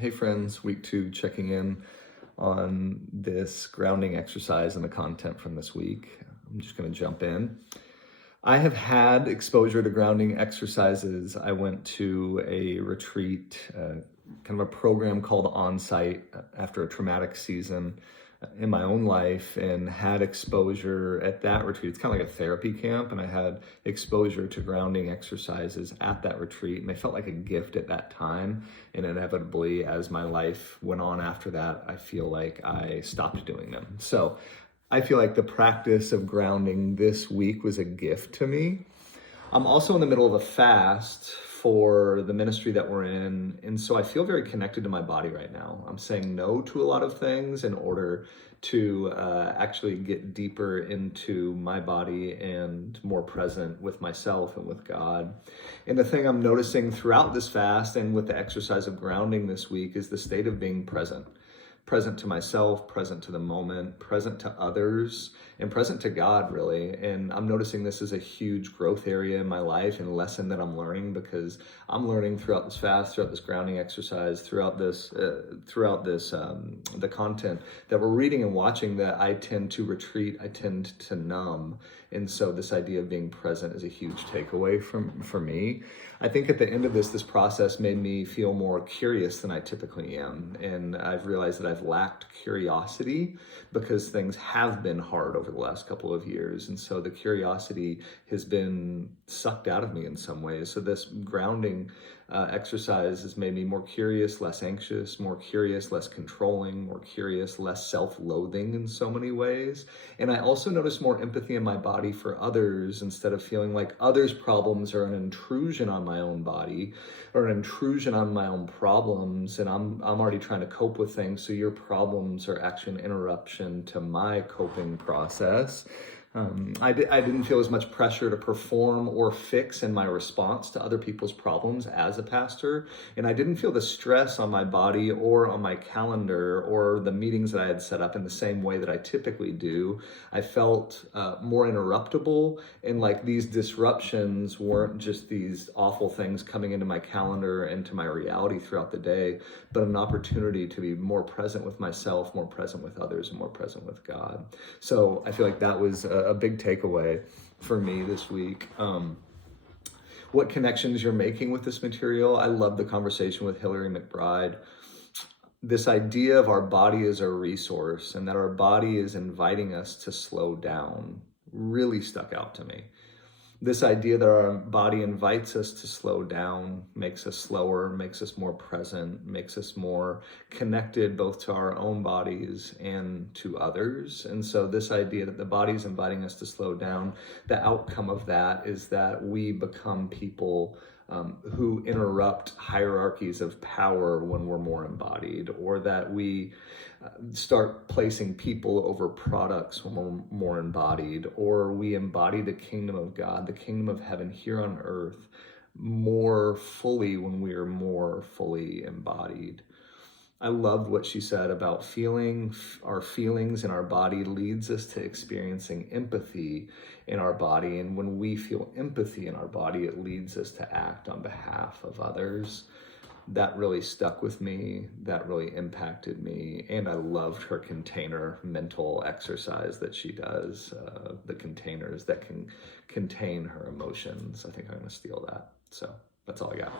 Hey friends, week 2 checking in on this grounding exercise and the content from this week. I'm just going to jump in. I have had exposure to grounding exercises. I went to a retreat, kind of a program called Onsite after a traumatic season in my own life, and had exposure at that retreat. It's kind of like a therapy camp, and I had exposure to grounding exercises at that retreat, and they felt like a gift at that time. And inevitably, as my life went on after that, I feel like I stopped doing them. So I feel like the practice of grounding this week was a gift to me. I'm also in the middle of a fast for the ministry that we're in, and so I feel very connected to my body right now. I'm saying no to a lot of things in order to actually get deeper into my body and more present with myself and with God. And the thing I'm noticing throughout this fast and with the exercise of grounding this week is the state of being present. Present to myself, present to the moment, present to others, and present to God, really. And I'm noticing this is a huge growth area in my life and lesson that I'm learning, because I'm learning throughout this fast, throughout this grounding exercise, throughout this, the content that we're reading and watching, that I tend to retreat, I tend to numb. And so this idea of being present is a huge takeaway for me. I think at the end of this process made me feel more curious than I typically am. And I've realized that I've lacked curiosity because things have been hard over the last couple of years. And so the curiosity has been sucked out of me in some ways. So this grounding exercise has made me more curious, less anxious, more curious, less controlling, more curious, less self-loathing in so many ways. And I also notice more empathy in my body for others, instead of feeling like others' problems are an intrusion on my own body or an intrusion on my own problems, and I'm already trying to cope with things, so your problems are actually an interruption to my coping process. I didn't feel as much pressure to perform or fix in my response to other people's problems as a pastor. And I didn't feel the stress on my body or on my calendar or the meetings that I had set up in the same way that I typically do. I felt more interruptible, and like these disruptions weren't just these awful things coming into my calendar and to my reality throughout the day, but an opportunity to be more present with myself, more present with others, and more present with God. So I feel like that was a big takeaway for me this week. What connections you're making with this material? I love the conversation with Hillary McBride. This idea of our body as a resource and that our body is inviting us to slow down really stuck out to me. This idea that our body invites us to slow down, makes us slower, makes us more present, makes us more connected both to our own bodies and to others. And so this idea that the body is inviting us to slow down, the outcome of that is that we become people who interrupt hierarchies of power when we're more embodied, or that we start placing people over products when we're more embodied, or we embody the kingdom of God, the kingdom of heaven here on earth more fully when we are more fully embodied. I loved what she said about feeling. Our feelings in our body leads us to experiencing empathy in our body. And when we feel empathy in our body, it leads us to act on behalf of others. That really stuck with me. That really impacted me. And I loved her container mental exercise that she does, the containers that can contain her emotions. I think I'm going to steal that. So that's all I got.